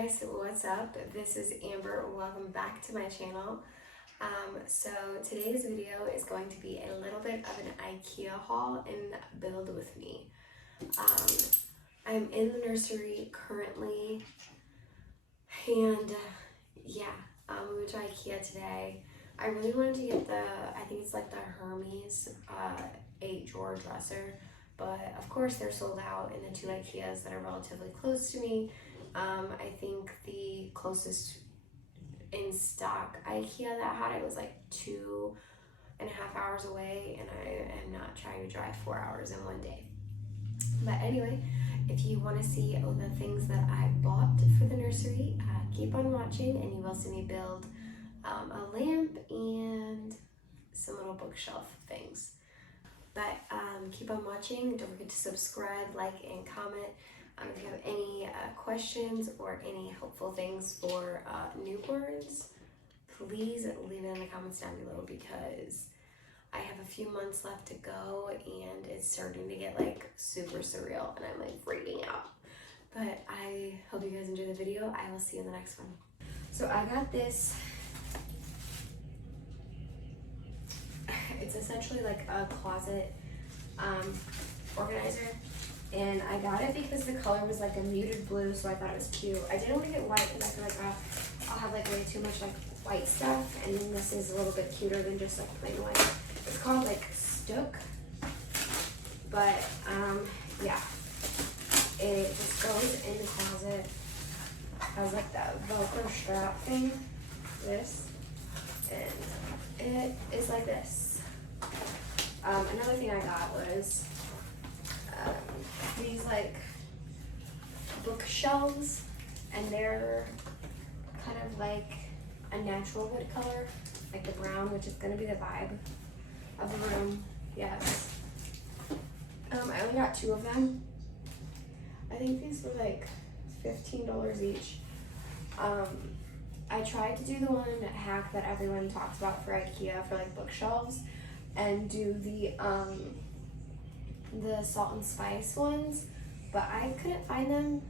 guys, what's up? This is Amber. Welcome back to my channel. So today's video is going to be a little bit of an IKEA haul and build with me. I'm in the nursery currently, and we went to IKEA today. I really wanted to get I think it's like the Hermes 8-drawer dresser, but of course they're sold out in the two IKEAs that are relatively close to me. I think the closest in stock IKEA that had it was like 2.5 hours away, and I am not trying to drive 4 hours in one day. But anyway, if you want to see all the things that I bought for the nursery, keep on watching and you will see me build a lamp and some little bookshelf things. But keep on watching. Don't forget to subscribe, like, and comment. If you have any questions or any helpful things for newborns, please leave it in the comments down below, because I have a few months left to go and it's starting to get like super surreal and I'm like freaking out. But I hope you guys enjoy the video. I will see you in the next one. So I got this. It's essentially like a closet organizer. And I got it because the color was like a muted blue, so I thought it was cute. I didn't want to get white because I feel like I'll have like way too much like white stuff, and then this is a little bit cuter than just like plain white. It's called like Stook, but yeah, it just goes in the closet. Has like that Velcro strap thing, this, and it is like this. Another thing I got was these like bookshelves, and they're kind of like a natural wood color, like the brown, which is going to be the vibe of the room. Yes. I only got 2 of them. I think these were like $15 each. I tried to do the one hack that everyone talks about for IKEA for like bookshelves, and do the salt and spice ones, but I couldn't find them.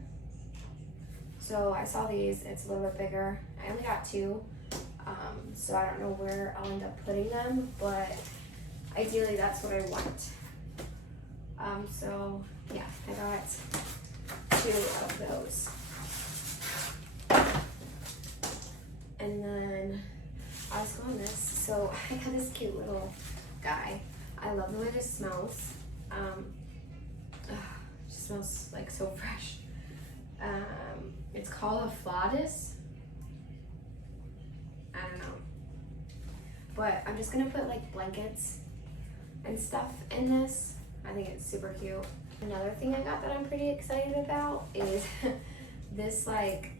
So I saw these. It's a little bit bigger. I only got 2, so I don't know where I'll end up putting them, but ideally that's what I want. So yeah, I got 2 of those. And then I was going this. So I got this cute little guy. I love the way this smells. It just smells like so fresh. It's called a Flawless. I don't know. But I'm just gonna put like blankets and stuff in this. I think it's super cute. Another thing I got that I'm pretty excited about is this like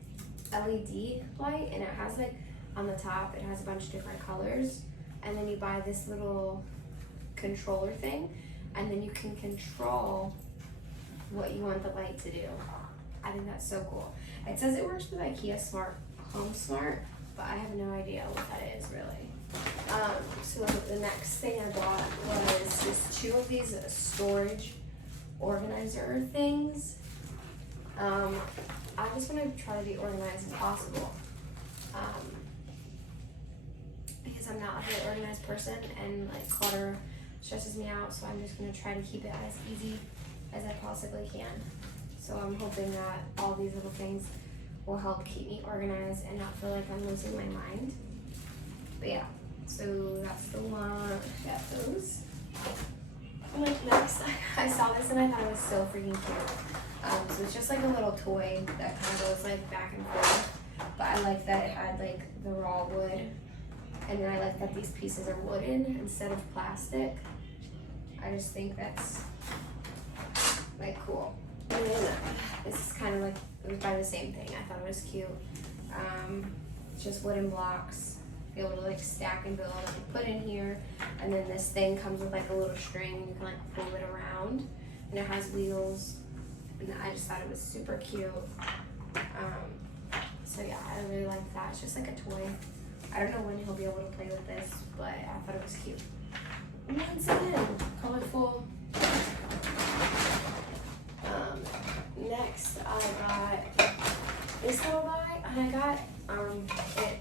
LED light, and it has like on the top, it has a bunch of different colors, and then you buy this little controller thing, and then you can control what you want the light to do. I think that's so cool. It says it works with IKEA Smart Home Smart, but I have no idea what that is really. So the next thing I bought was just 2 of these storage organizer things. I just want to try to be organized as possible, because I'm not a very organized person, and like clutter stresses me out, so I'm just going to try to keep it as easy as I possibly can. So I'm hoping that all these little things will help keep me organized and not feel like I'm losing my mind. But yeah, so that's the one. Got those. And like next, I saw this and I thought it was so freaking cute. So it's just like a little toy that kind of goes like back and forth. But I like that it had like the raw wood, and then I like that these pieces are wooden instead of plastic. I just think that's like cool. And then this is kind of like, it was by the same thing. I thought it was cute. It's just wooden blocks, be able to like stack and build and put in here. And then this thing comes with like a little string, and you can like pull it around, and it has wheels. And I just thought it was super cute. So yeah, I really like that. It's just like a toy. I don't know when he'll be able to play with this, but I thought it was cute. And once again, colorful. Next, I got this little guy. And I got it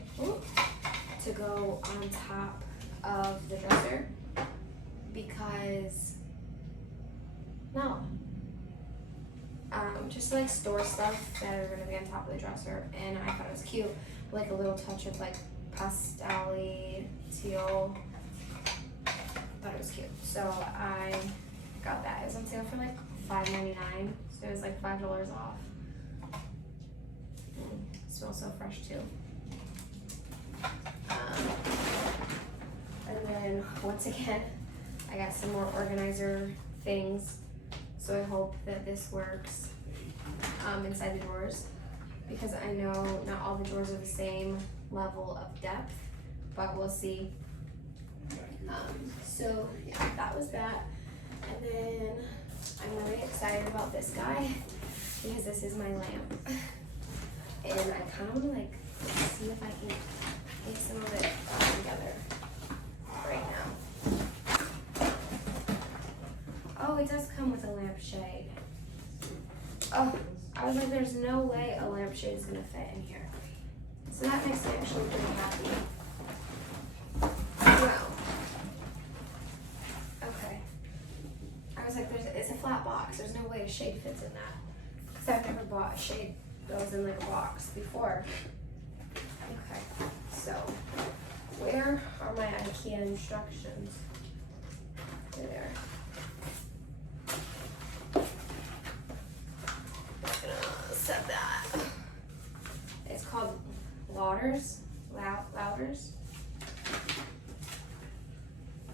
to go on top of the dresser because just like store stuff that are gonna be on top of the dresser, and I thought it was cute, like a little touch of like pastel-y teal. Thought it was cute, so I got that. It was on sale for like $5.99, so it was like $5 off. It smells so fresh too. And then once again, I got some more organizer things, so I hope that this works inside the drawers, because I know not all the drawers are the same level of depth, but we'll see. So yeah, that was that. And then I'm really excited about this guy because this is my lamp. And I kind of want to like see if I can get some of it together right now. Oh, it does come with a lampshade. Oh, I was like, there's no way a lampshade is gonna fit in here. So that makes me actually pretty happy. Wow. Okay. I was like, it's a flat box. There's no way a shade fits in that. Because I've never bought a shade that was in like a box before. Okay, so where are my IKEA instructions? There. Set that. It's called Louders.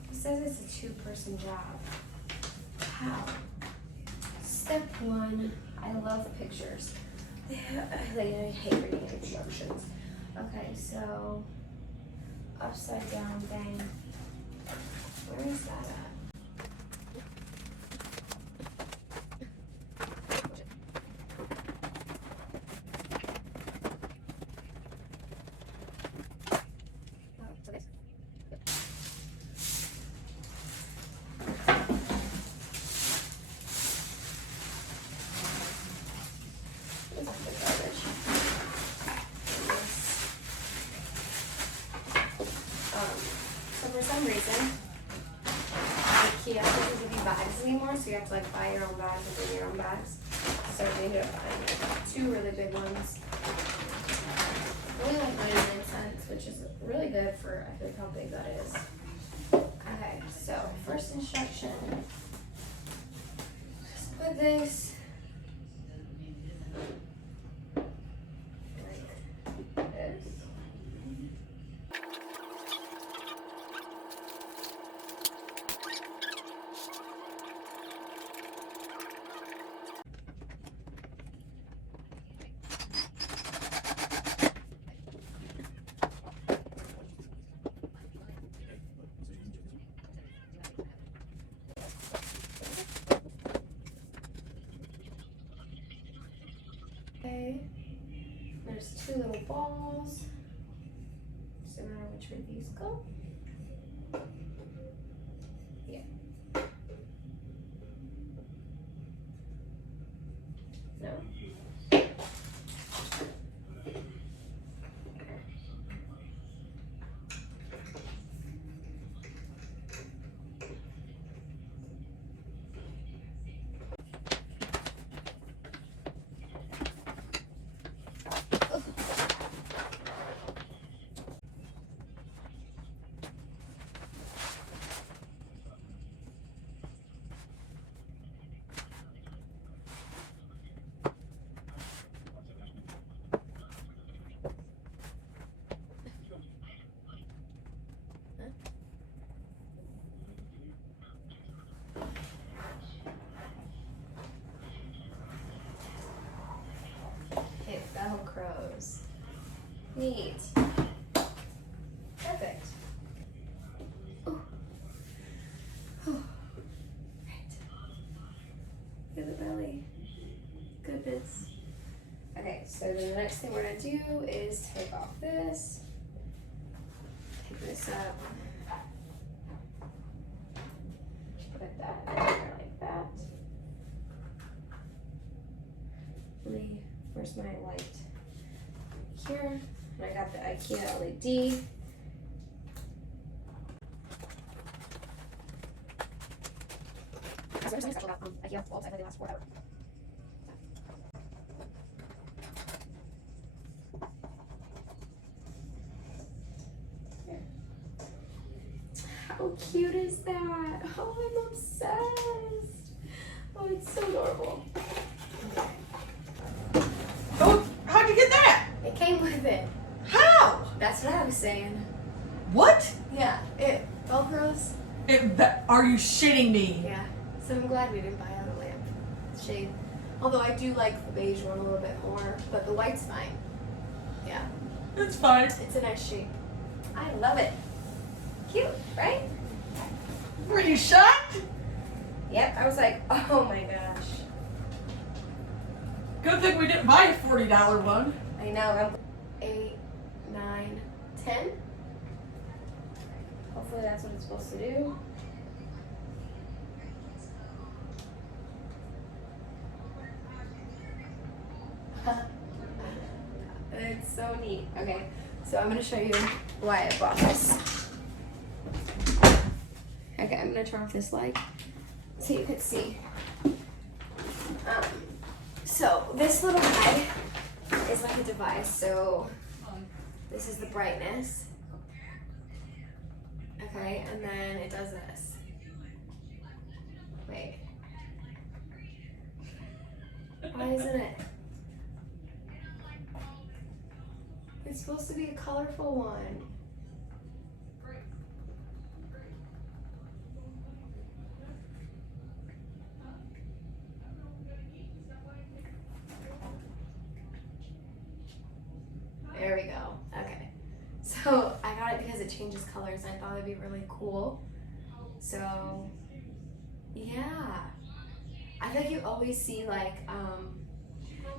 It says it's a 2-person job. How? Step 1, I love pictures. I hate reading instructions. Okay, so upside down thing. Where is that at? So for some reason, IKEA doesn't give you bags anymore, so you have to like buy your own bags and bring your own bags. So we ended up buying 2 really big ones. Only like 99 cents, which is really good for, I think, how big that is. Okay, so first instruction. Just put this like this. Okay, there's 2 little balls. Doesn't matter which way these go. Yeah. No? It velcros. Neat. Perfect. Ooh. Ooh. Right. Feel the belly. Goodness. Okay, so then the next thing we're gonna do is take off this. Pick this up. Put that in there like that. Where's my light? here. And I got the IKEA LED. There's something special about IKEA bulbs. I think they last forever. How cute is that? Oh, I'm obsessed. Oh, it's so adorable. Oh, how'd you get that? It came with it. How? That's what I was saying. What? Yeah, it Velcros. Are you shitting me? Yeah, so I'm glad we didn't buy out a lamp shade. Although I do like the beige one a little bit more, but the white's fine. Yeah, It's fine. it's a nice shape. I love it. Cute, right? Were you shocked? Yep, I was like, oh my gosh. Good thing we didn't buy a $40 one. I know, I'm 8, 9, 10. Hopefully that's what it's supposed to do. It's so neat. Okay, so I'm gonna show you why I bought this. Okay, I'm gonna turn off this light so you can see. So this little guy is like a device. So this is the brightness. Okay, and then it does this. Wait. Why isn't it? It's supposed to be a colorful one. There we go. Okay. So I got it because it changes colors. I thought it'd be really cool. So yeah. I feel like you always see like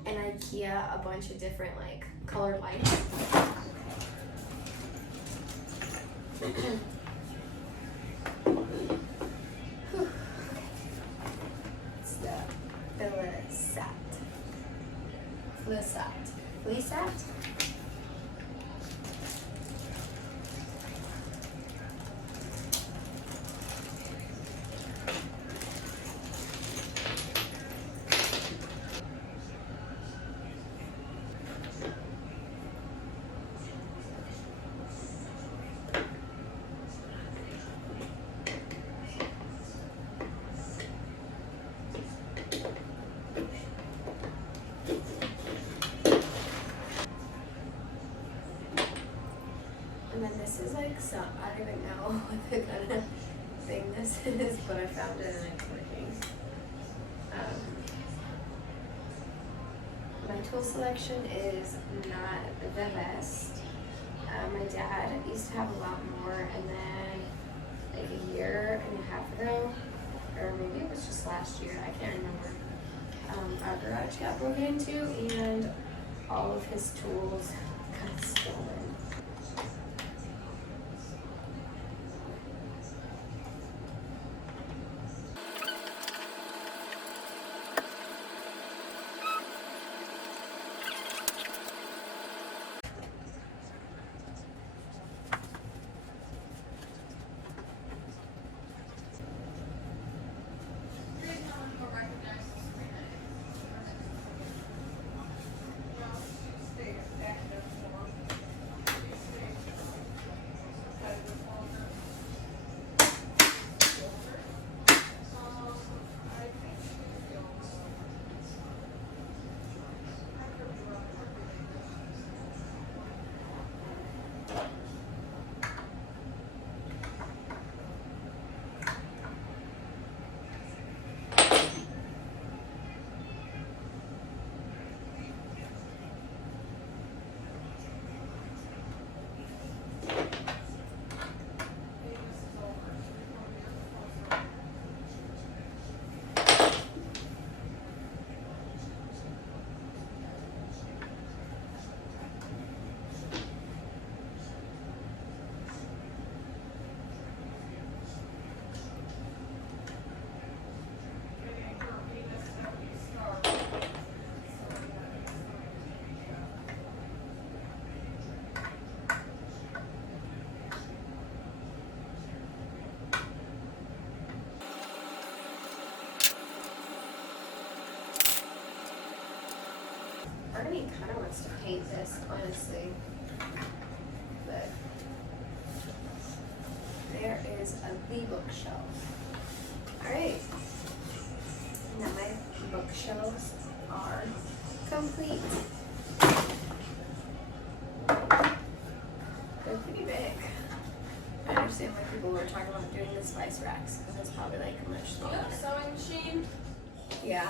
in IKEA a bunch of different like colored lights. It's the Lisat. And then this is like some, I don't even know what the kind of thing this is, but I found it and it's working. My tool selection is not the best. My dad used to have a lot more, and then like a year and a half ago, or maybe it was just last year, I can't remember, our garage got broken into and all of his tools got stolen. nice, honestly. But there is the bookshelf. Alright. Now my bookshelves are complete. They're pretty big. I understand why people were talking about doing the spice racks because it's probably like much smaller. Sewing machine. Yeah.